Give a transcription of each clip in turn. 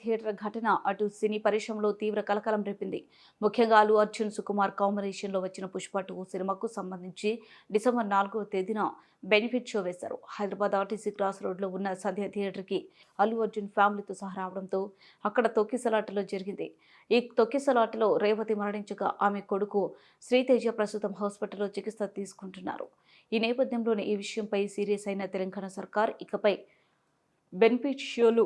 Theatre ఘటన అటు సినీ పరిశ్రమలో తీవ్ర కలకలం రేపింది. ముఖ్యంగా అల్లు అర్జున్, సుకుమార్ కాంబినేషన్లో వచ్చిన పుష్ప 2 సినిమాకు సంబంధించి డిసెంబర్ 4వ తేదీన బెనిఫిట్ షో వేశారు. హైదరాబాద్ ఆర్టీసీ క్రాస్ రోడ్లో ఉన్న సంధ్య థియేటర్కి అల్లు అర్జున్ ఫ్యామిలీతో సహా రావడంతో అక్కడ తొక్కిసలాటలో జరిగింది. ఈ తొక్కిసలాటలో రేవతి మరణించగా ఆమె కొడుకు శ్రీతేజ ప్రస్తుతం హాస్పిటల్లో చికిత్స తీసుకుంటున్నారు. ఈ నేపథ్యంలోనే ఈ విషయంపై సీరియస్ అయిన తెలంగాణ సర్కార్ ఇకపై బెనిఫిట్ షోలు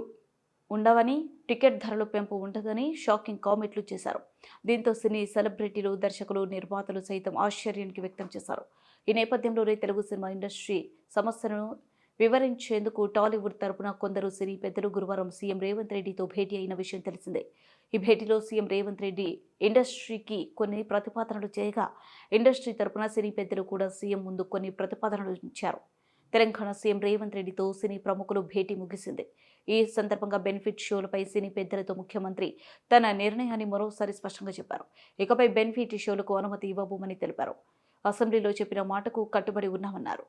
ఉండవని, టికెట్ ధరలు పెంపు ఉండదని షాకింగ్ కామెంట్లు చేశారు. దీంతో సినీ సెలబ్రిటీలు, దర్శకులు, నిర్మాతలు సైతం ఆశ్చర్యానికి వ్యక్తం చేశారు. ఈ నేపథ్యంలోనే తెలుగు సినిమా ఇండస్ట్రీ సమస్యను వివరించేందుకు టాలీవుడ్ తరపున కొందరు సినీ పెద్దలు గురువారం సీఎం రేవంత్ రెడ్డితో భేటీ అయిన విషయం తెలిసిందే. ఈ భేటీలో సీఎం రేవంత్ రెడ్డి ఇండస్ట్రీకి కొన్ని ప్రతిపాదనలు చేయగా, ఇండస్ట్రీ తరపున సినీ పెద్దలు కూడా సీఎం ముందు కొన్ని ప్రతిపాదనలు ఇచ్చారు. తెలంగాణ సీఎం రేవంత్ రెడ్డితో సినీ ప్రముఖులు భేటీ ముగిసింది. ఈ సందర్భంగా బెనిఫిట్ షోలపై సినీ పెద్దలతో ముఖ్యమంత్రి తన నిర్ణయాన్ని మరోసారి స్పష్టంగా చెప్పారు. ఇకపై బెనిఫిట్ షోలకు అనుమతి ఇవ్వబోమని తెలిపారు. అసెంబ్లీలో చెప్పిన మాటకు కట్టుబడి ఉన్నామన్నారు.